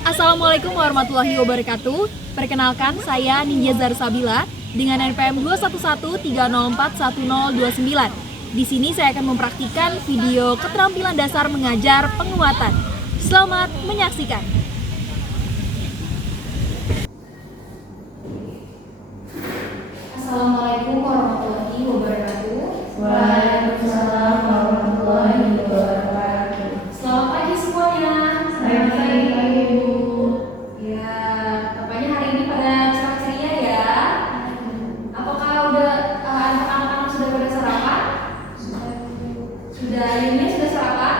Assalamualaikum warahmatullahi wabarakatuh. Perkenalkan, saya Ninja Zarsabila dengan NPM 21130411029. Di sini saya akan mempraktikkan video keterampilan dasar mengajar penguatan. Selamat menyaksikan. Assalamualaikum warahmatullahi wabarakatuh. Waalaikumsalam warahmatullahi wabarakatuh. Selamat pagi semuanya. Selamat pagi, Bu. Ya, tampaknya hari ini pada ceria ya. Apakah anak-anak sudah pada sarapan? Sudah, Yunia sudah sarapan?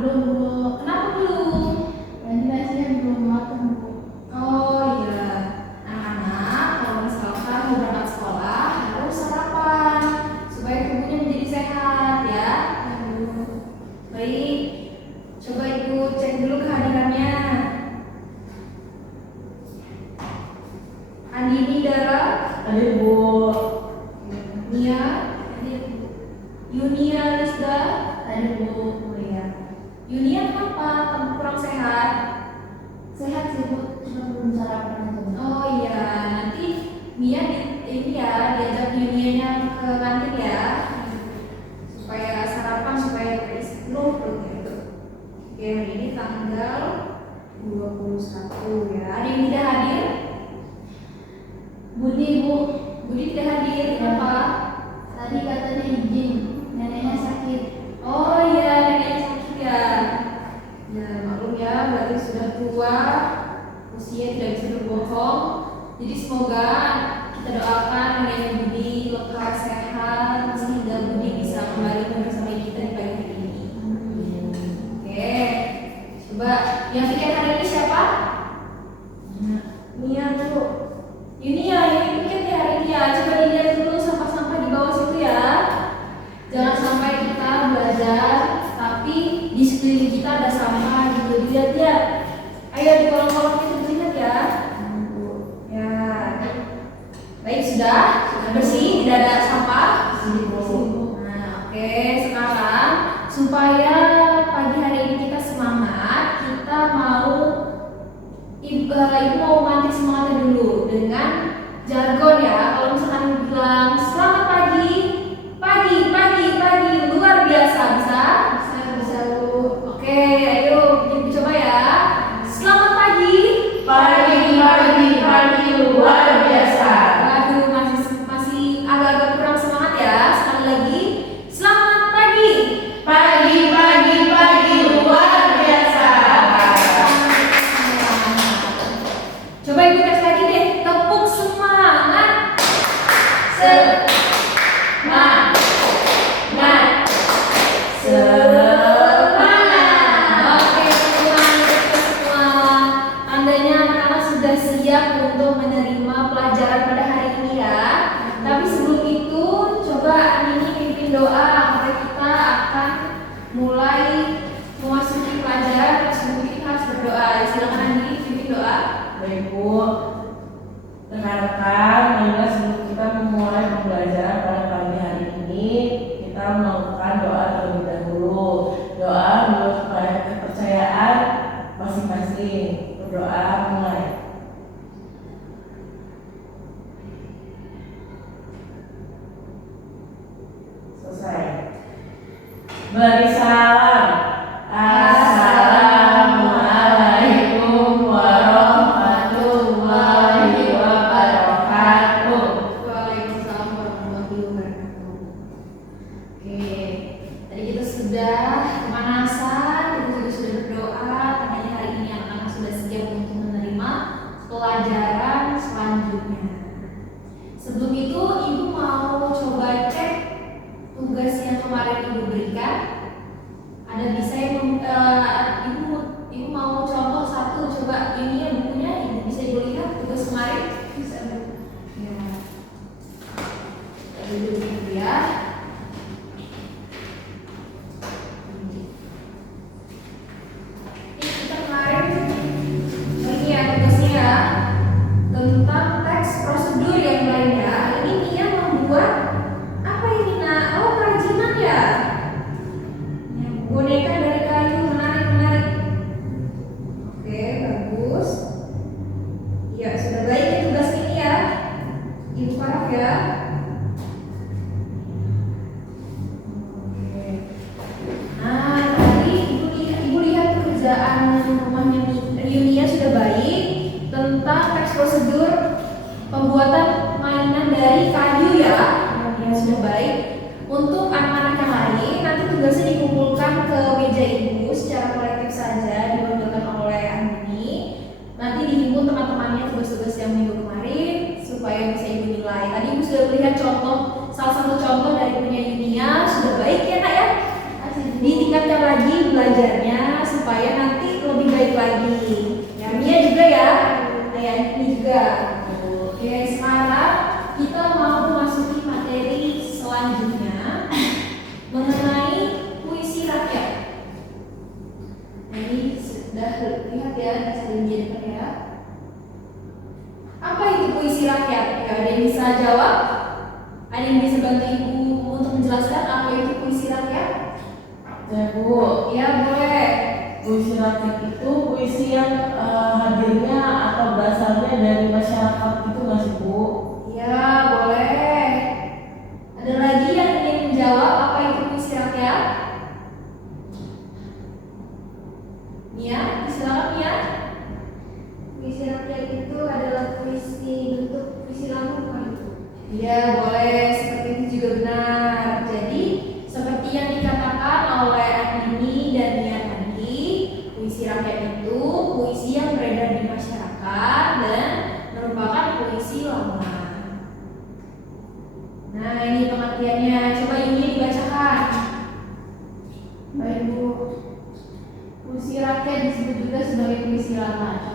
Belum, Bu. Kenapa belum? Tadi nasinya belum matang, Bu. Oh iya, anak-anak kalau misalkan mau berangkat sekolah harus sarapan supaya tubuhnya menjadi sehat ya. Baik, coba Ibu cek dulu kehadirannya. Andini Dara, Tadi, Bu. Nia, Yunia Lisda, Tadi, Bu. ya. Yunia kenapa? Kurang sehat? Sehat sih, Bu. Cuma belum sarapan aja. Oh iya, nanti Mia diajak Yunianya ke kantin ya, supaya sarapan supaya berisi penuh gitu. Oke, hari ini tanggal 21 ya. Ada yang tidak hadir? Budi, Bu. Budi tidak hadir, kenapa? Tadi katanya izin. Neneknya sakit. Oh iya, neneknya sakit ya. Ya maklum ya, berarti sudah tua, usia tidak bisa berbohong. Jadi semoga kita doakan neneknya Budi lekas sehat sehingga Budi bisa kembali bersama kita di pagi hari ini. Oke, coba yang pikir hari ini siapa? Nia dulu. Ini pikir di hari ini ya. Coba dilihat dulu sampah-sampah di bawah situ ya. Jangan sampai kita belajar tapi di sekeliling kita ada sampah gitu. Dilihat-lihat. Ayo di kolom-kolom itu dilihat ya. Ya. Baik, sudah bersih, tidak ada sampah. Nah, oke, sekarang supaya pagi hari ini kita semangat, kita Ibu mau mantik semangatnya dulu dengan jargon ya. Kalau misalkan bilang selamat pagi, pagi, luar biasa, bisa Bu. Oke, ayo dicoba ya. Selamat pagi, Pagi luar biasa. Waduh, masih agak-agak kurang semangat ya. Sekali lagi, selamat pagi. Pagi luar biasa. Coba Ibu tes lagi deh, tepuk semangat. Semangat. Oke, semangat semua. Tandanya anak-anak sudah siap untuk menerima pelajaran pada hari ini ya. Tapi sebelum itu, coba Nini pimpin doa karena kita akan mulai memasuki pelajaran. Terus kita harus berdoa. Silakan Nini pimpin doa. Baik, Bu. Rekan-rekan, marilah sebelum kita memulai pembelajaran pada pagi hari ini, kita melakukan doa terlebih dahulu. Doa menurut kepada kepercayaan masing-masing. Berdoa mulai. Selesai. Beri salam. Assalamualaikum warahmatullahi wabarakatuh. Waalaikumsalam warahmatullahi wabarakatuh. Oke, tadi kita sudah pemanasan, kita juga sudah berdoa. Tandanya hari ini anak-anak sudah siap untuk menerima rumahnya Yunia sudah baik tentang teks prosedur pembuatan mainan dari kayu ya. Yunia sudah baik. Untuk anak-anak yang lain nanti tugasnya dikumpulkan ke meja ibu secara kolektif saja, diwakilkan oleh Andini. Nanti dihimpun teman-temannya tugas-tugas yang minggu kemarin supaya bisa ibu nilai. Tadi ibu sudah melihat contoh, salah satu contoh dari punya Yunia sudah baik ya nak ya. Ditingkatkan lagi belajarnya supaya nanti lebih baik lagi. Ya Mia juga ya, kayak ini juga. Oke, sekarang kita mau memasuki materi selanjutnya mengenai puisi rakyat. Nah, ini sudah lihat ya, bisa dijadikan ya. Apa itu puisi rakyat? Ya, ada yang bisa jawab? Ada yang bisa bantu ibu untuk menjelaskan apa itu puisi rakyat? Ya Bu, Ya boleh. puisi rakyat itu puisi yang hadirnya atau berasalnya dari masyarakat itu nggak sih Bu? Ya boleh. Ada lagi yang ingin menjawab apa itu puisi rakyat? Mia, silakan Mia. Puisi rakyat itu adalah puisi bentuk puisi lama bukan itu? Ya boleh, seperti itu juga benar. Jadi seperti yang dikatakan oleh Andini dan Mia tadi, puisi rakyat itu puisi yang beredar di masyarakat dan merupakan puisi lama. Nah ini pengertiannya, coba Yuni dibacakan. Baik Bu. Puisi rakyat disebut juga sebagai puisi lama.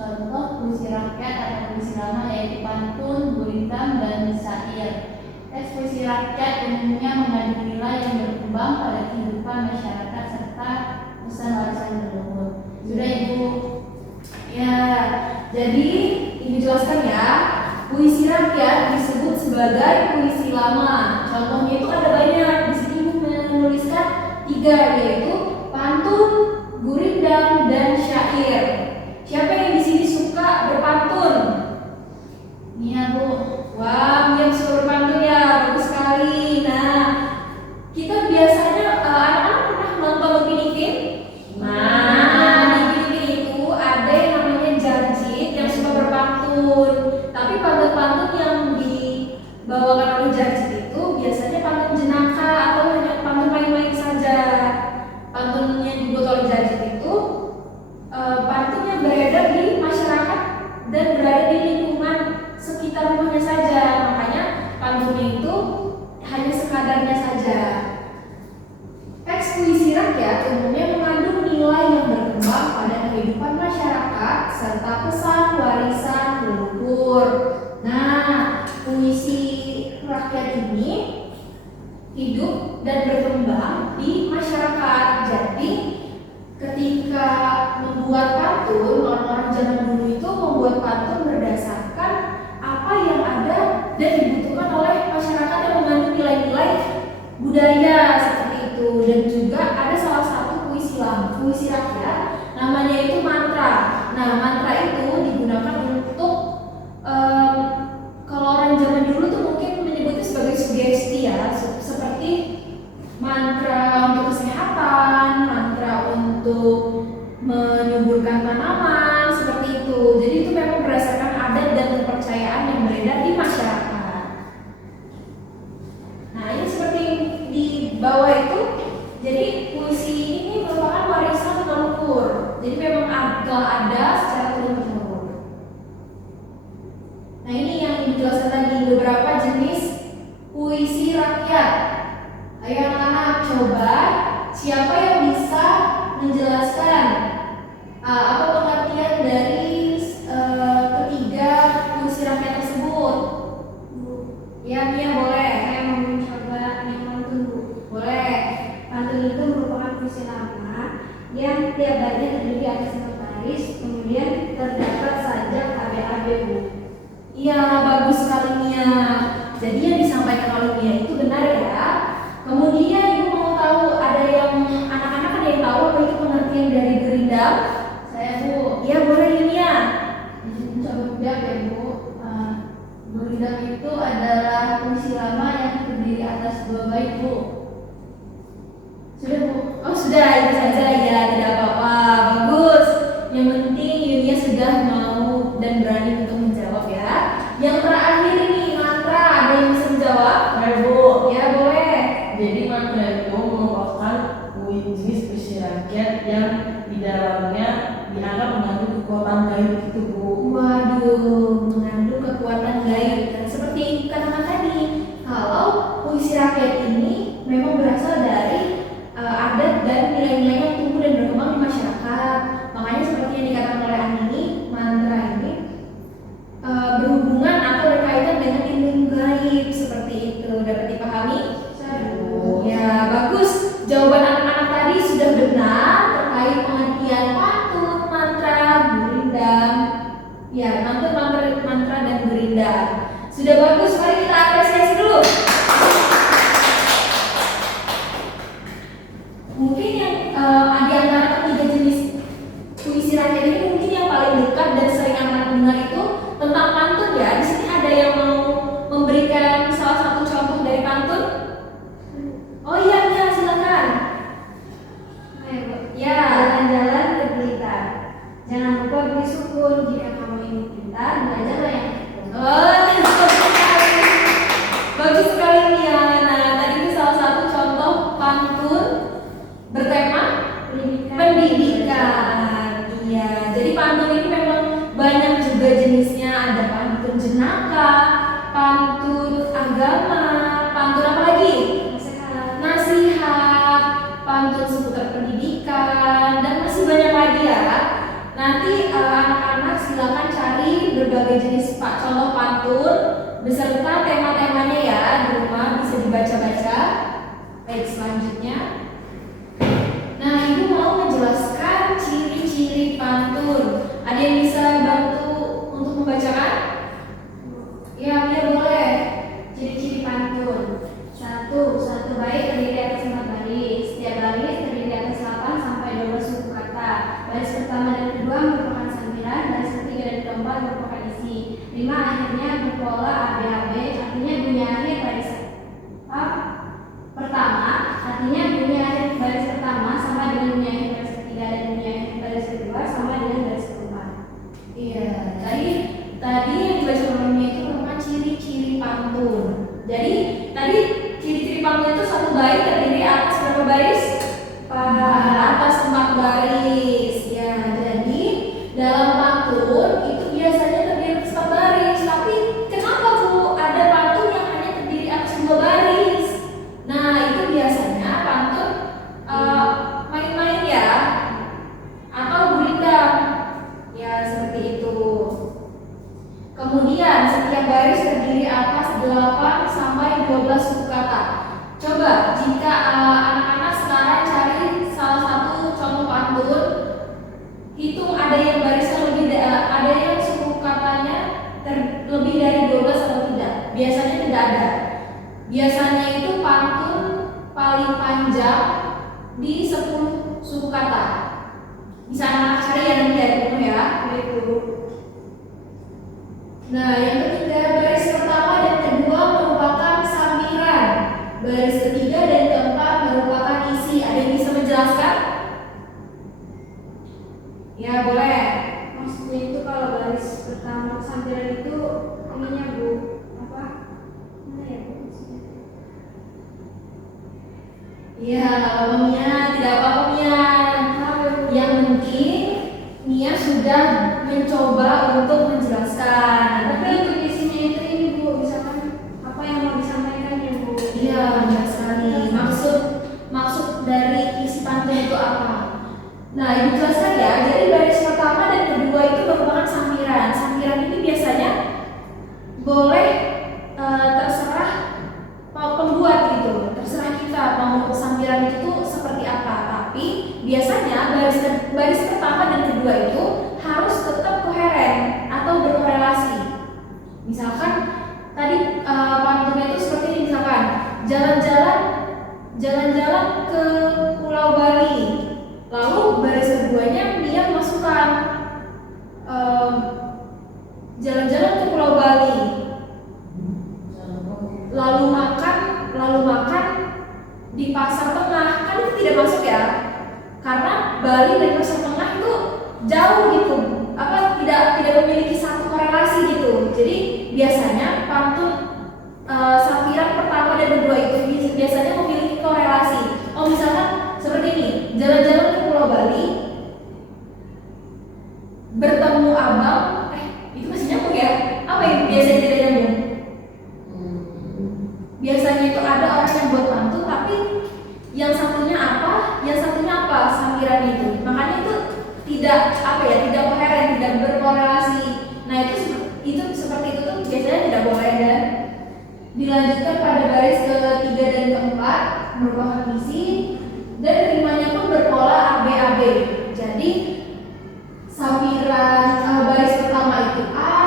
Contoh puisi rakyat atau puisi lama yaitu pantun, gurindam, dan syair. Teks puisi rakyat umumnya mengandung nilai yang berkembang pada kehidupan masyarakat serta pesan warisan leluhur. Sudah Ibu? Ya, jadi Ibu jelaskan ya. Puisi rakyat disebut sebagai puisi lama. Contohnya itu ada banyak. Di sini Ibu menuliskan 3, yaitu pantun, gurindam, dan syair. Siapa yang di sini suka berpantun? Mia Bu. Wah, Mia suka berpantun ya, bagus sekali. Nah, kita biasanya anak-anak pernah nonton Upin Ipin? Nah, di Upin Ipin itu ada yang namanya Jarjit yang suka berpantun. Tapi pantun-pantun yang dibawakan oleh Jarjit itu biasanya pantun jenaka atau hanya pantun main-main saja. Pantun yang dibuat oleh Jarjit itu pantun yang beredar di masyarakat dan berada di lingkungan sekitar rumahnya saja. Makanya pantunnya itu hanya sekadarnya saja. Teks puisi rakyat umumnya mengandung nilai yang berkembang pada kehidupan masyarakat serta pesan warisan leluhur. Nah, puisi rakyat ini hidup dan berkembang di masyarakat. Jadi ketika membuat pantun, orang-orang zaman dulu itu membuat pantun berdasarkan apa yang ada dan dibutuhkan oleh masyarakat yang mengandung nilai-nilai budaya seperti itu. Dan juga ada salah satu puisi lama, puisi rakyat, namanya itu mantra. Nah, mantra itu digunakan untuk kalau orang zaman dulu tuh mungkin menyebutnya sebagai sugesti ya, seperti mantra untuk kesehatan, mantra untuk menyuburkan tanaman, seperti itu. Jadi itu memang berdasarkan adat dan kepercayaan yang beredar di masyarakat. Nah, ini seperti di bawah itu. Jadi puisi ini merupakan warisan leluhur. Jadi memang telah ada secara turun-temurun. Nah, ini yang dijelaskan tadi beberapa jenis puisi rakyat. Ayo anak-anak coba, siapa yang bisa menjelaskan apa pengertian dari ketiga puisi rakyat tersebut? Ya, Mia boleh. Saya mau mencoba yang pantun Bu. Boleh. Pantun itu merupakan puisi lama yang tiap baitnya terdiri atas 4 baris, kemudian terdapat sajak AB-AB Bu. Iya, bagus sekali Mia. Jadi yang disampaikan oleh Mia itu benar ya. Kemudian Ibu mau tahu, ada yang anak-anak ada yang tahu apa itu pengertian dari gurindam? Saya Bu. Iya, boleh Mia. Coba biar ya Bu. Gurindam itu adalah puisi lama yang terdiri atas 2 bait Bu. Sudah Bu. Oh sudah, itu saja ya, tidak apa-apa. gaib gitu Bu. Waduh, mengandung kekuatan gaib. Dan seperti katakan tadi, kalau puisi rakyat ini memang berasal dari adat dan nilai-nilai yang tumbuh dan berkembang di masyarakat. Makanya seperti yang dikatakan oleh Anini, mantra ini berhubungan atau berkaitan dengan ilmu gaib seperti itu. Dapat dipahami? Ya, bagus. Jawaban anak-anak tadi sudah benar terkait pengertian pantun, mantra, gurindam. Ya, pantun, mantra dan gurindam. Sudah bagus, mari kita apresiasi dulu. Mungkin yang di antara ketiga jenis puisi rakyat ini mungkin yang paling dekat dan sering anak-anak dengar itu tentang pantun ya. Di sini ada yang mau memberikan salah satu contoh dari pantun? Oh iya, iya, silakan. Ayo, Bu. Ya. Jalan-jalan ke Blitar. Jangan lupa beri syukur. Jika kamu ingin pintar, belajarlah yang tekun. Oh, bagus sekali. Bagus sekali Mia. Nah, tadi itu salah satu contoh pantun bertema pendidikan. Iya, jadi pantun ini memang banyak juga jenisnya. Ada pantun jenaka, pantun agama, pantun apa lagi? Nasihat, pantun seputar pendidikan, dan masih banyak lagi ya. Nanti anak-anak silakan cari berbagai jenis contoh pantun beserta tema-temanya ya di rumah, bisa dibaca-baca. Baik, selanjutnya. Nah, Ibu mau menjelaskan ciri-ciri pantun. Ada yang bisa bantu untuk membacakan? Ya, boleh. Ciri-ciri pantun. Satu bait terdiri atas 4 baris. Setiap baris terdiri atas 8 sampai 12 suku kata. Baris pertama dan kedua merupakan sambilan, baris ketiga dan keempat merupakan isi. 5 akhirnya berpola ABAB, artinya bunyi akhir baris pertama, artinya bunyi akhir baris pertama sama dengan bunyi akhir baris ketiga, dan bunyi akhir baris kedua sama dengan baris keempat. Iya, tadi yang dibaca oleh itu merupakan ciri-ciri pantun. Jadi tadi ciri-ciri pantun itu satu bait terdiri atas berapa baris? Atas 4 baris. Ya, jadi dalam pantun itu biasanya terdiri atas 4 baris. Tapi kenapa Bu ada pantun yang hanya terdiri atas 2 baris? Nah, itu biasanya pantun main-main ya, atau gurindam. Ya, seperti itu. Kemudian setiap baris terdiri atas 8 sampai 12 suku kata. Coba jika anak-anak sekarang cari salah satu contoh pantun, hitung ada yang barisnya ada yang suku katanya lebih dari 12 atau tidak. Biasanya tidak ada. Biasanya itu pantun paling panjang di 10 suku kata. Bisa anak-anak cari yang nanti dari rumah ya. Itu. Nah, yang ketiga, baris pertama dan kedua merupakan sambiran. Baris ketiga dan keempat merupakan isi. Ada yang bisa menjelaskan? Ya, boleh. Maksudnya itu kalau baris pertama sambilan itu ininya Bu, apa? Mana ya Bu? Iya, kalau Mia tidak apa-apa Mia. Yang penting Mia sudah mencoba untuk menjelaskan. Tapi untuk isinya itu ini Bu, misalkan apa yang mau disampaikan ya Bu? Iya, benar sekali. Maksud dari isi pantun itu apa? Nah, Ibu jelaskan ya. Jadi baris pertama dan kedua itu merupakan sambiran. Sambiran ini biasanya boleh terserah pembuat gitu. Terserah kita mau sambiran itu tuh seperti apa. Tapi biasanya baris pertama dan kedua itu harus tetap koheren atau berkorelasi. Misalkan tadi pantunnya itu seperti ini, misalkan jalan-jalan ke Pulau Bali. Lalu baris keduanya dia masukkan jalan-jalan ke Pulau Bali. Lalu makan di Pasar Tengah. Kan itu tidak masuk ya? Karena Bali dan Pasar Tengah itu jauh gitu. Tidak memiliki satu korelasi gitu. Jadi biasanya pantun sampiran pertama dan kedua itu biasanya memiliki korelasi. Oh, misalkan seperti ini, jalan-jalan ke Pulau Bali, bertemu abang, itu masih nyambung ya? Apa yang biasanya tidak nyambung? Biasanya itu ada orang yang buat pantun, tapi yang satunya apa sampiran itu. Makanya itu tidak tidak koheren, tidak berkorelasi. Nah itu seperti itu tuh biasanya tidak boleh, dan dilanjutkan pada baris ketiga dan keempat merupakan isi, dan rimanya pun berpola AB. Jadi sampiran baris pertama itu A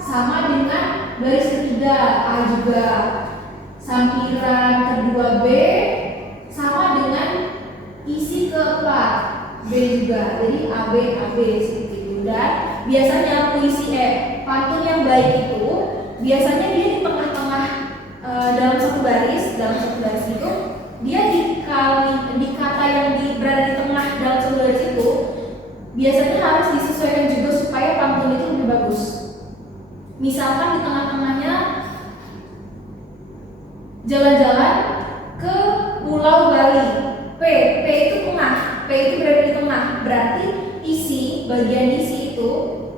sama dengan baris ketiga A juga. Sampiran kedua B sama dengan isi keempat B juga. Jadi AB seperti itu. Dan biasanya puisi pantun yang baik itu biasanya dia di tengah-tengah dalam satu baris itu dia di kata yang berada di tengah dalam satu baris itu biasanya harus disesuaikan juga supaya pantun itu lebih bagus. Misalkan di tengah-tengahnya jalan-jalan ke Pulau Bali, P itu tengah, P itu berada di tengah, berarti bagian isi itu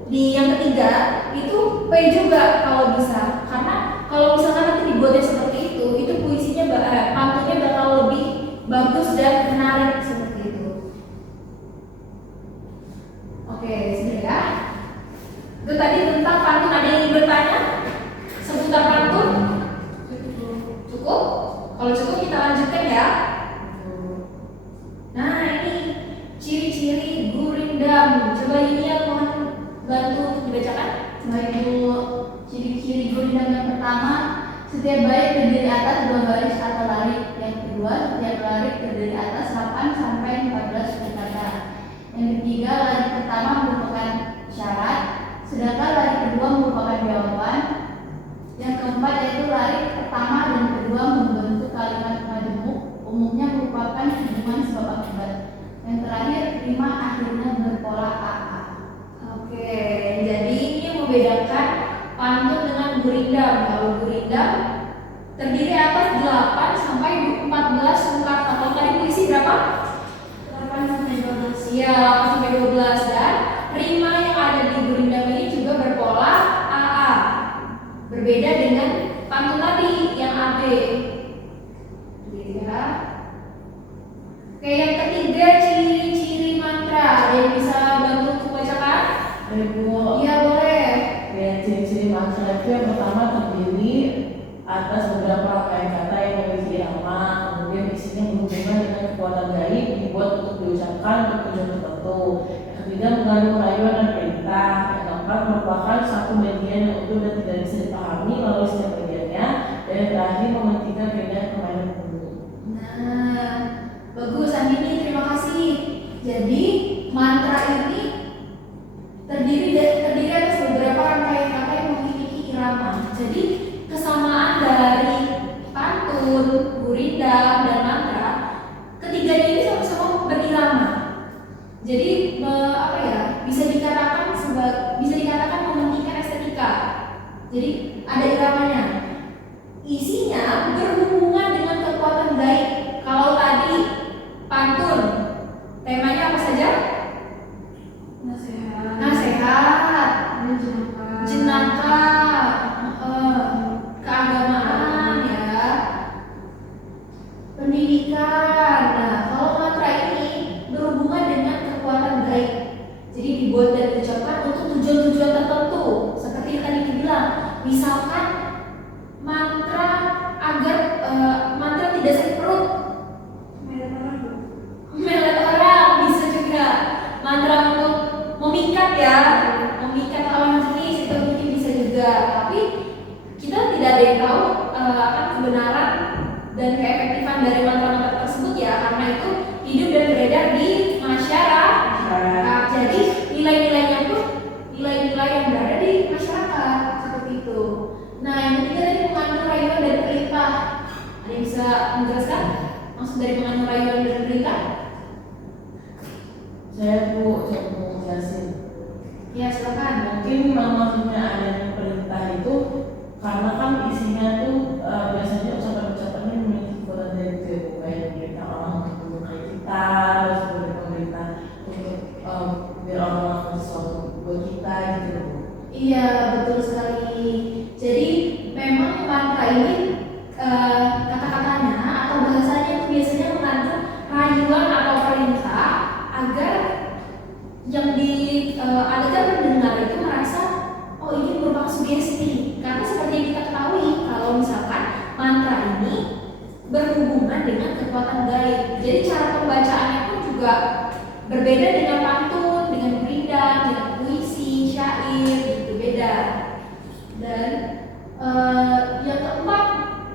di yang ketiga itu P juga kalau bisa, karena kalau misalkan nanti dibuatnya seperti itu puisinya pantunnya bakal lebih bagus dan menarik seperti itu. Oke, sini ya. Itu tadi tentang pantun. Ada yang ingin bertanya seputar pantun? Cukup? Kalau cukup kita lanjutkan ya. Nah, ini ciri-ciri gurindam. Coba ini yang mohon bantu untuk dibacakan. Baik Bu, ciri-ciri gurindam yang pertama, setiap bait terdiri atas 2 baris atau larik. Yang kedua, setiap larik terdiri atas 8 sampai 14 kata. Yang ketiga, larik pertama merupakan syarat, sedangkan larik kedua merupakan jawaban. Yang keempat yaitu larik pertama dan kedua membentuk kalimat majemuk, umumnya merupakan hubungan sebab akibat. Yang terakhir, rima akhirnya berpola AA. Oke, jadi ini yang membedakan pantun dengan gurindam. Kalau gurindam terdiri atas 8 sampai 14 kata. Kalau tadi puisi berapa? 8 sampai 12. Iya, 8 sampai 12, dan rima yang ada di gurindam ini juga berpola AA. Berbeda dengan pantun tadi yang AB. Gitu ya. Oke, yang ketiga ciri-ciri mantra. Ada yang bisa bantu untuk bacakan? Ibu, Iya, boleh. ya, ciri-ciri mantra itu yang pertama terdiri atas beberapa rangkaian kata yang memiliki irama, kemudian isinya berhubungan dengan kekuatan gaib, dibuat untuk diucapkan untuk tujuan tertentu. Yang ketiga mengandung rayuan dan perintah. Yang keempat merupakan satu bagian yang utuh dan tidak bisa dipahami melalui setiap bagiannya. Dan yang terakhir mementingkan keindahan permainan bumi. Nah, bagus Andini, terima kasih. Jadi mantra ini terdiri atas beberapa rangkaian kata yang memiliki irama. Jadi kesamaan dari pantun, gurindam, dan mantra, ketiganya ini sama-sama berirama. Jadi bisa dikatakan mementingkan estetika. Jadi ada iramanya. Isinya berhubungan dengan kekuatan gaib. Kalau tadi pantun, temanya apa saja? Nasihat, jenaka, keagamaan ya, pendidikan. Nah, kalau mantra ini berhubungan dengan kekuatan gaib. Jadi dibuat dan diucapkan untuk tujuan-tujuan tertentu. Seperti yang tadi dibilang, misalkan mantra agar mantra tidak sakit perut, melet orang, bisa juga mantra untuk memikat ya, memikat lawan jenis, itu mungkin bisa juga. Tapi kita tidak ada yang tahu akan kebenaran dan keefektifan dari mantra-mantra tersebut ya, karena itu hidup dan beredar di masyarakat. Jadi nilai-nilainya pun nilai-nilai yang berada di masyarakat seperti itu. Nah, yang ketiga tadi mengandung rayuan dan perintah. Ada yang bisa menjelaskan maksud dari mengandung rayuan dan perintah? Saya mau jelasin. Ya, silakan. Mungkin maksudnya adanya perintah itu karena kan isinya tuh biasanya ucapan-ucapannya memiliki kekuatan dari itu, kayak perintah orang untuk menyukai kita, terus dari pemerintah untuk biar orang melakukan sesuatu buat kita gitu Iya, betul sekali. Jadi memang mantra ini kata-katanya atau bahasanya itu biasanya mengandung rayuan atau perintah agar agar pendengar itu merasa oh ini merupakan sugesti. Karena seperti yang kita ketahui kalau misalkan mantra ini berhubungan dengan kekuatan gaib. Jadi cara pembacaannya pun juga berbeda dengan pantun, dengan gurindam, dengan puisi, syair, gitu beda. Dan yang keempat,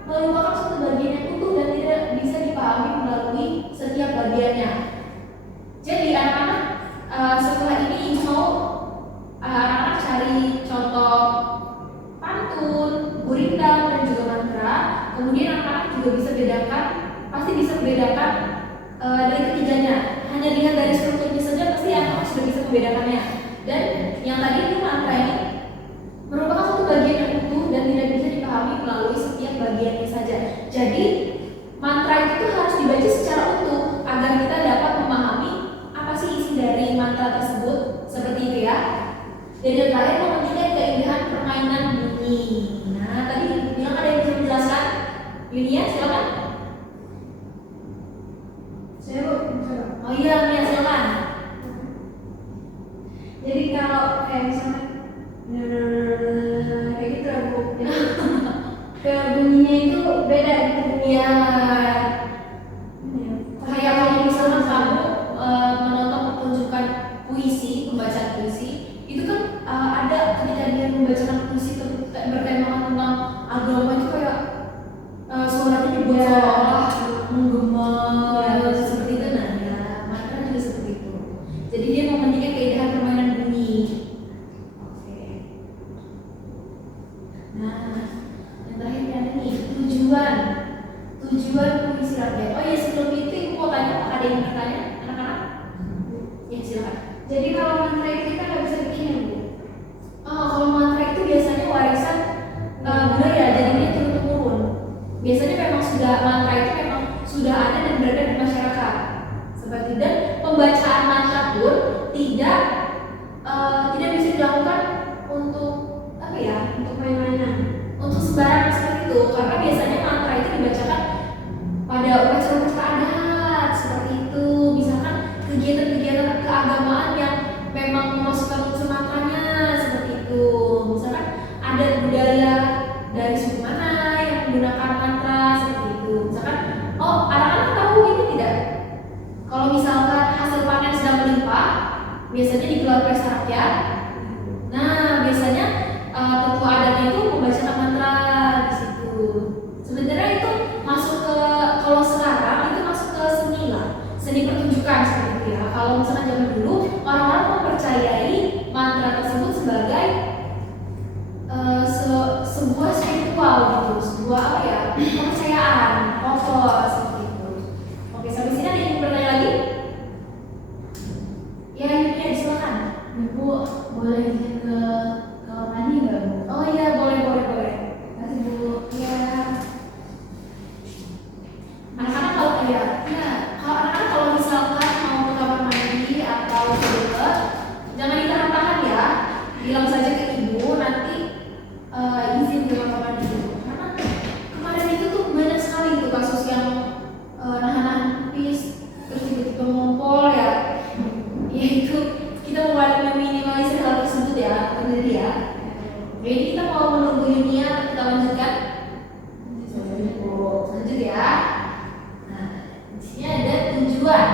merupakan suatu bagian yang utuh dan tidak bisa dipahami melalui setiap bagiannya. Jadi anak-anak setelah ini mau anak-anak cari contoh pantun, gurindam dan juga mantra. Kemudian anak-anak juga pasti bisa membedakan dari ketiganya. Hanya dilihat dari strukturnya saja pasti anak-anak sudah bisa membedakannya. Dan yang tadi itu mantra ini merupakan satu bagian yang utuh dan tidak bisa dipahami melalui setiap bagiannya saja. Jadi mantra itu harus dibaca secara utuh agar kita dapat memahami apa sih isi dari mantra tersebut, seperti itu ya. Dan yang terakhir mementingkan keindahan permainan bunyi. Nah tadi bilang ada yang bisa menjelaskan? Yunia silakan. Saya Bu, coba. Oh iya, Mia silakan. Jadi kalau kayak misalnya kayak gitu ya Bu. Jadi, ke bunyinya itu beda gitu Bu. Iya. Kayak kalau misalnya kamu menonton pertunjukan puisi, pembacaan puisi, itu kan ada ketika dia membacakan puisi bertemakan tentang agama itu kayak suaranya dibuat seolah-olah menggema seperti itu. Nah, ya mantra juga seperti itu. Jadi dia mementingkan keindahan permainan bunyi. Oke. Nah, yang terakhir ada nih tujuan puisi rakyat. Oh iya, sebelum itu ibu mau tanya, apakah ada yang ingin bertanya anak-anak? Ya silakan. Jadi kalau mantra itu kita nggak bisa bikin ya Bu. Oh, kalau mantra itu biasanya warisan budaya, jadi dia turun temurun. Biasanya memang mantra itu memang sudah ada dan berada di masyarakat. Seperti dan pembacaan mantra pun tidak bisa dilakukan untuk apa ya? Untuk main-mainan, untuk sembarangan seperti itu. Karena biasanya mantra itu dibacakan pada upacara adat seperti itu. Misalkan kegiatan-kegiatan keagamaan yang memang memasukkan unsur mantranya seperti itu. Misalkan adat budaya dari suku mana yang menggunakan mantra seperti itu. Misalkan, oh anak-anak tahu ini tidak? Kalau misalkan hasil panen sedang melimpah, biasanya digelar pesta rakyat. Nah, biasanya tetua adatnya itu membacakan mantra di situ. Sebenarnya itu masuk ke, kalau sekarang itu masuk ke seni lah, seni pertunjukan seperti itu ya. Kalau misalkan zaman dulu orang-orang mempercayai mantra tersebut sebagai sebuah spiritual gitu, sebuah apa ya, kepercayaan pokok seperti itu. Oke, sampai sini ada yang ingin bertanya lagi? Ya, Yunia silakan. Ibu boleh izin ke kamar mandi nggak Bu? Oh iya, boleh. Kasih Bu. Ya. Anak-anak kalau anak-anak kalau misalkan mau ke kamar mandi atau ke toilet, jangan ditahan-tahan ya. Bilang saja ke ibu, nanti izin ke kamar mandi dulu. Karena kemarin itu tuh banyak sekali tuh kasus yang nahan-nahan pipis terus tiba-tiba ngompol ya. Ya itu kita mau meminimalisir hal tersebut ya, terjadi ya. Jadi kita mau menunggu Yunia, kita lanjutkan. Lanjut ya. Nah, di sini ada tujuan.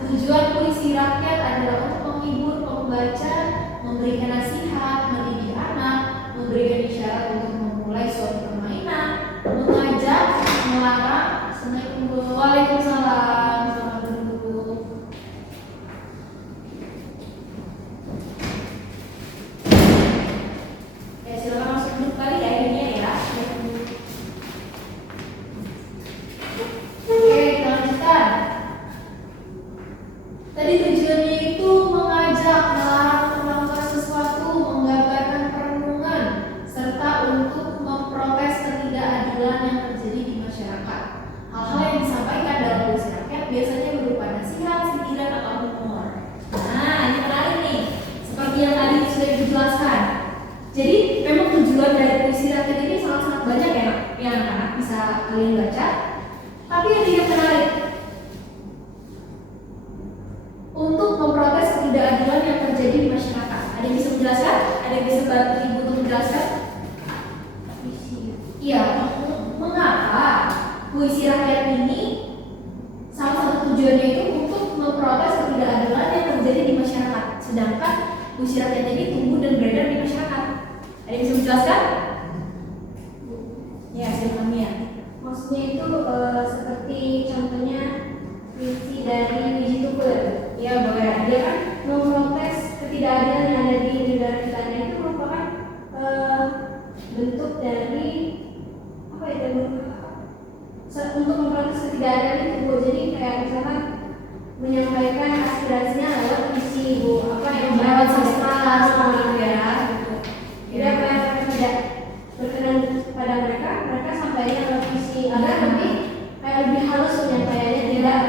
Tujuan puisi rakyat adalah untuk menghibur pembaca, memberikan nasihat, mendidik anak, memberikan isyarat untuk memulai suatu permainan, mengajak, melarang. Assalamualaikum. Waalaikumsalam. Selamat duduk. Ya silakan masuk duduk kali ya Yunia ya. Oke, kita lanjutkan. Tadi tujuannya itu mengajak, melarang, melanggar sesuatu, menggambarkan perenungan, serta untuk memprotes ketidakadilan yang terjadi di masyarakat. Hal-hal yang disampaikan dalam puisi rakyat biasanya berupa nasihat, sindiran, atau humor. Nah, ini menarik nih. Seperti yang tadi sudah dijelaskan. banyak ya yang anak-anak bisa kalian baca. Tapi yang tidak menarik, untuk memprotes ketidakadilan yang terjadi di masyarakat. Ada yang bisa menjelaskan? Ada yang bisa bantu Ibu untuk menjelaskan? Iya, mengapa puisi rakyat ini salah satu tujuannya itu untuk memprotes ketidakadilan yang terjadi di masyarakat, sedangkan puisi rakyat ini tumbuh dan beredar di masyarakat. Ada yang bisa menjelaskan? Ya, silakan Mia. Maksudnya itu seperti contohnya puisi dari Wiji Tukur. Ya, boleh. Dia kan memprotes ketidakadilan yang ada di negara kita. Itu merupakan bentuk dari apa itu? Untuk memprotes ketidakadilan itu. Jadi kayak misalkan menyampaikan aspirasinya lewat puisi, Bu. Apa yang Lewat sastra, seperti gitu ya. Jadi apa yang tidak berkenan pada mereka, mereka sampaikan lewat puisi agar lebih kayak lebih halus penyampaiannya, tidak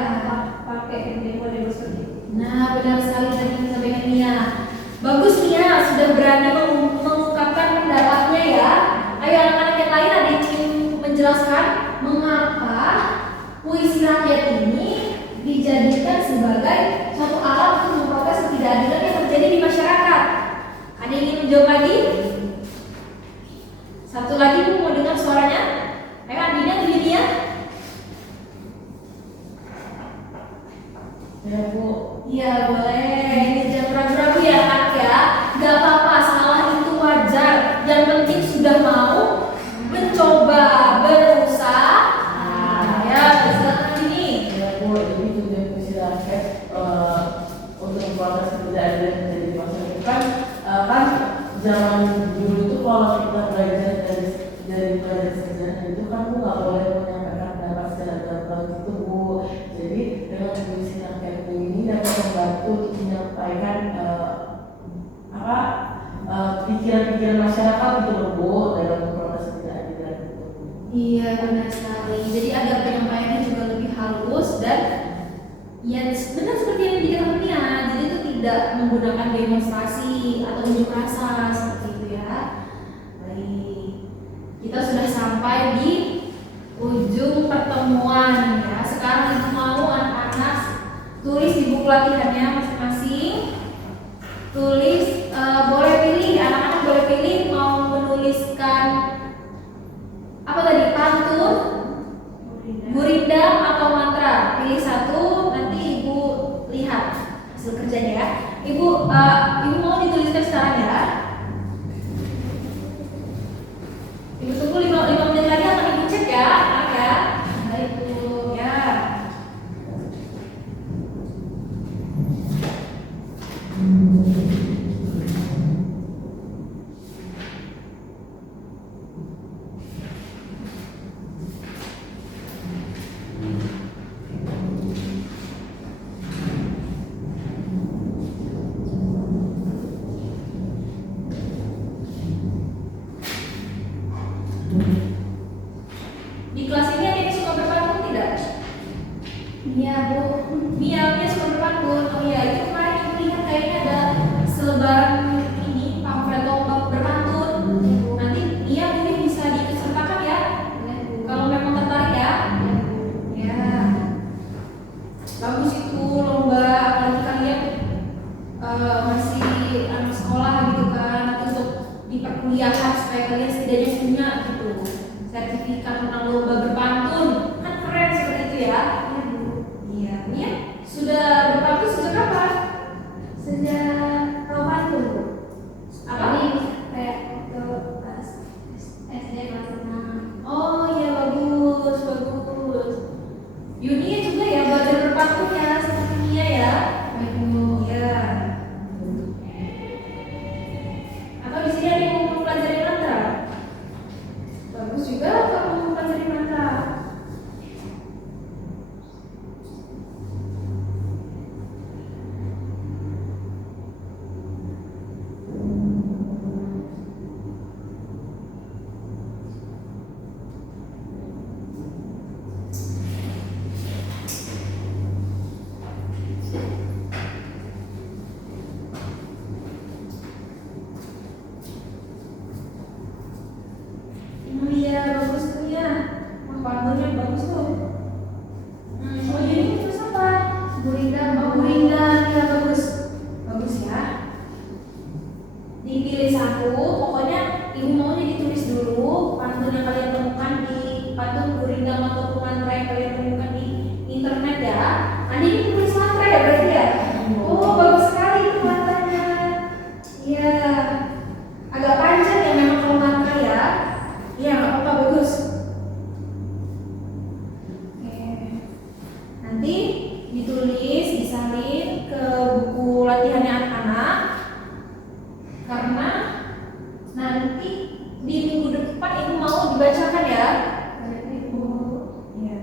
pakai demo-demo seperti itu. Nah, benar sekali tadi yang disampaikan Mia. Bagus Mia, sudah berani mengungkapkan pendapatnya ya. Ayo anak-anak yang lain ada yang ingin menjelaskan mengapa puisi rakyat ini dijadikan sebagai suatu alat untuk memprotes ketidakadilan yang terjadi di masyarakat. Ada yang ingin menjawab lagi? Satu lagi Bu, mau dengar suaranya? Ayo Andina atau Yunia? Ya Bu. Iya boleh, ini jangan ragu-ragu ya anak ya. Gak apa-apa, salah itu wajar. Yang penting sudah mau mencoba, berusaha. Ya, silakan ini. Ya Bu, jadi tujuan puisi rakyat untuk memprotes ketidakadilan yang terjadi di masyarakat kan zaman dulu itu kalau kita belajar dari pelajaran sejarah itu kan Bu nggak boleh menyampaikan pendapat secara gamblang gitu Bu. Jadi dengan puisi rakyat ini dapat membantu untuk menyampaikan pikiran-pikiran masyarakat gitu loh Bu dalam memprotes ketidakadilan itu. Iya benar sekali. Jadi agar penyampaiannya juga lebih halus dan ya benar seperti yang dikatakan Mia. Jadi itu tidak menggunakan demonstrasi atau unjuk rasa seperti itu ya. Baik, kita sudah sampai di ujung pertemuan ya. Sekarang Ibu mau anak-anak tulis di buku latihannya masing-masing. Tulis, boleh pilih, anak-anak boleh pilih mau menuliskan apa tadi, pantun, gurindam atau mantra. Pilih satu, nanti Ibu lihat hasil kerjanya ya. Ibu mau dituliskan sekarang ya. Ibu tunggu 5 menit lagi akan Ibu cek ya, anak ya. Baik Bu ya. Di kelas ini ada yang suka berpantun tidak? Iya Bu. Mia suka berpantun. Oh iya, itu kemarin Ibu lihat kayaknya ada selebaran ini pamflet lomba berpantun. Nanti Mia mungkin bisa diikutsertakan ya. Kalau memang tertarik ya. Ya. Bagus itu lomba, apalagi kalian masih anak sekolah gitu kan, atau untuk di perkuliahan supaya kalian setidaknya punya gitu sertifikat tentang lomba berpantun. Kan keren seperti itu ya. Iya, Mia sudah berpantun sejak kapan? Sejak kapan tuh? Apa? Ini kayak waktu pas SD kelas 6. Oh iya, bagus. Yunia juga ya belajar berpantun ya seperti Mia ya. Baik. Ya. Atau di sini ada yang mau mempelajari mantra? Bagus juga kamu mempelajari mantra. dipilih satu, pokoknya ibu maunya ditulis dulu pantun yang kalian temukan di pantun gurindam atau mantra yang kalian temukan di internet ya. Andi ini tulis mantra ya berarti ya? Oh bagus sekali itu mantranya. Iya, agak panjang ya memang kalau mantra ya. Iya nggak apa-apa, bagus. Oke, nanti ditulis, disalin ke buku latihannya anak-anak. Karena nanti di minggu depan ibu mau dibacakan ya. Iya.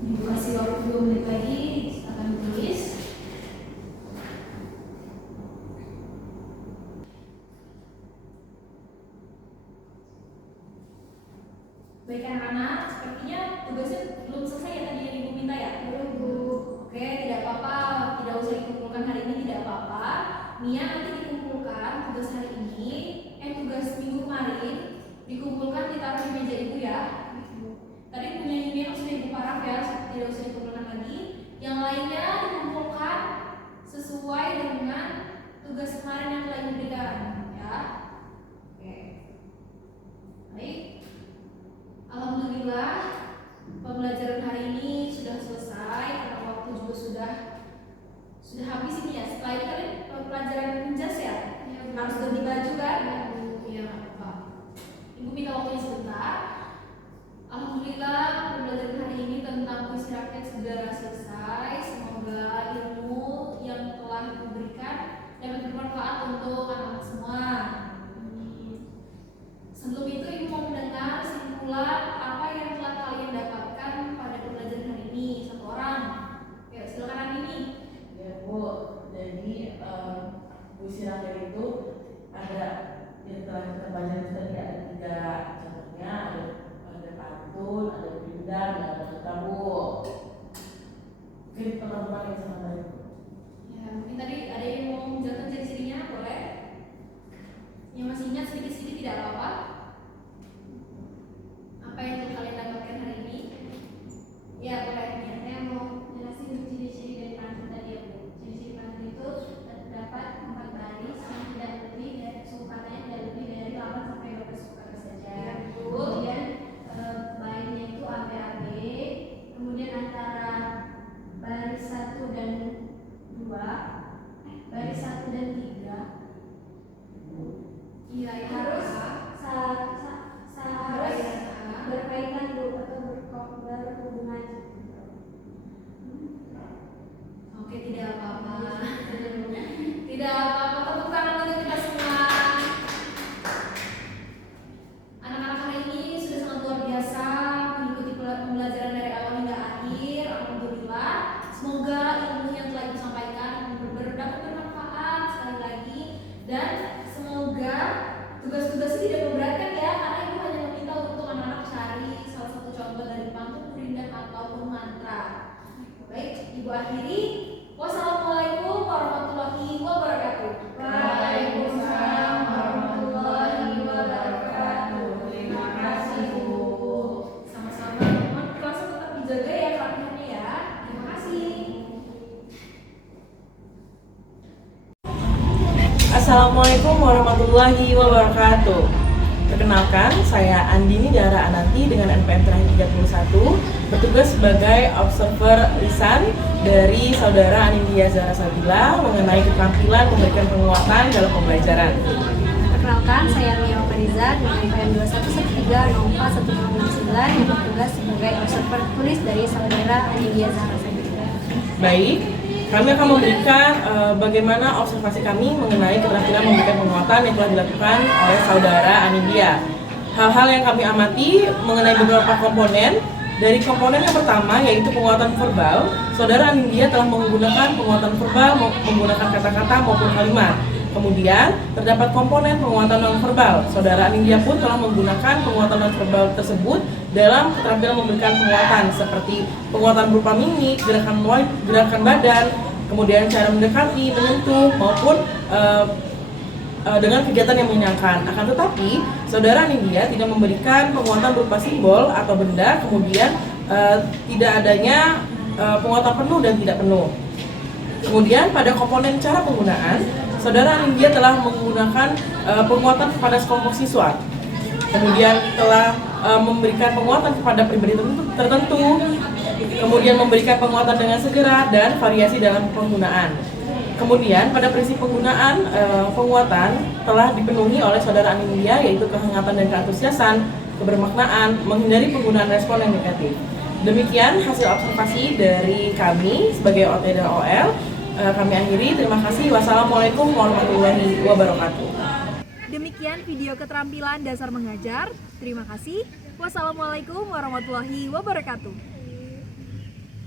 Ibu kasih waktu 2 menit lagi akan tulis. Baik anak-anak, sepertinya tugasnya belum selesai ya tadi yang ibu minta ya? Belum bu. Oke, tidak apa-apa, tidak usah dikumpulkan hari ini, tidak apa-apa. Mia nanti dikumpulkan tugas hari ini, tugas minggu kemarin dikumpulkan ditaruh di meja ibu ya. Tadi punya Mia sudah ibu paraf ya, tidak usah dikumpulkan lagi. Yang lainnya dikumpulkan sesuai dengan tugas kemarin yang telah ibu berikan ya. Oke. Baik. Alhamdulillah pembelajaran hari ini sudah selesai karena waktu juga sudah habis ini ya. Setelah ini kalian pelajaran jas ya? Harus ganti baju kan? Iya, apa? Ibu minta waktunya sebentar. Alhamdulillah pembelajaran hari ini tentang puisi rakyat sudah selesai. Semoga ilmu yang telah ibu berikan dapat bermanfaat untuk anak-anak semua. Sebelum itu ibu mau mendengar simpulan apa yang telah kalian dapatkan pada pembelajaran hari ini satu orang. Ya silakan Andini. Ya Bu, jadi puisi rakyat itu ada yang telah kita baca tadi ada 3 contohnya, ada pantun, ada gurindam, dan ada cerita Bu. Mungkin teman-teman yang sama tadi. Ya mungkin tadi ada yang mau menjelaskan ciri-cirinya, boleh? Yang masih ingat sedikit-sedikit tidak apa-apa. Apa yang telah kalian dapatkan hari ini? Ya boleh. Ya. Saya mau jelasin ciri-ciri dari pantun tadi ya Bu. Ciri-ciri pantun itu terdapat 4 baris yang tidak lebih dari suku katanya tidak lebih dari 8 sampai 12 suku kata saja. Ya, betul. Kemudian baiknya itu AB-AB. Kemudian antara baris 1 dan 2, baris 1 dan 3. Iya ya, Harus harus ya. berkaitan dulu atau berhubungan. Oke, tidak apa-apa. Tidak apa-apa. Tepuk tangan untuk kita semua. Anak-anak hari ini sudah sangat luar biasa mengikuti pembelajaran dari awal hingga akhir. Alhamdulillah. Semoga ilmu yang telah ibu sampaikan dapat bermanfaat sekali lagi dan semoga tugas-tugas ini tidak memberatkan ya, karena ibu hanya meminta untuk anak-anak cari salah satu contoh dari pantun, gurindam ataupun mantra. Baik, ibu akhiri. Wassalamualaikum warahmatullahi wabarakatuh. Waalaikumsalam warahmatullahi wabarakatuh. Terima kasih Bu. Sama-sama. Mohon kelas tetap dijaga ya latihannya ya. Terima kasih. Assalamualaikum warahmatullahi wabarakatuh. Perkenalkan, saya Andini Dara Ananti dengan NPM terakhir 31, bertugas sebagai observer lisan dari Saudara Anindya Zahra Sabila mengenai keterampilan memberikan penguatan dalam pembelajaran. Perkenalkan, saya Mia Fariza dengan NPM 2113 Nova 1009 yang bertugas sebagai observer tulis dari Saudara Anindya Zahra Sabila. Baik, kami akan memberikan bagaimana observasi kami mengenai keterampilan memberikan penguatan yang telah dilakukan oleh Saudara Anindya. Hal-hal yang kami amati mengenai beberapa komponen. Dari komponen yang pertama yaitu penguatan verbal, Saudara Anindya telah menggunakan penguatan verbal menggunakan kata-kata maupun kalimat. Kemudian terdapat komponen penguatan non-verbal. Saudara Anindya pun telah menggunakan penguatan non-verbal tersebut dalam keterampilan memberikan penguatan seperti penguatan berupa mimik, gerakan badan, kemudian cara mendekati, menyentuh maupun dengan kegiatan yang menyenangkan. Akan tetapi, Saudara Anindya tidak memberikan penguatan berupa simbol atau benda, kemudian tidak adanya penguatan penuh dan tidak penuh. Kemudian pada komponen cara penggunaan, Saudara Anindya telah menggunakan penguatan kepada sekelompok siswa. Kemudian telah memberikan penguatan kepada pribadi tertentu, kemudian memberikan penguatan dengan segera dan variasi dalam penggunaan. Kemudian pada prinsip penggunaan penguatan telah dipenuhi oleh Saudara Anindya, yaitu kehangatan dan keantusiasan, kebermaknaan, menghindari penggunaan respon yang negatif. Demikian hasil observasi dari kami sebagai OT dan OL. Kami akhiri, terima kasih. Wassalamualaikum warahmatullahi wabarakatuh. Demikian video keterampilan dasar mengajar. Terima kasih. Wassalamualaikum warahmatullahi wabarakatuh.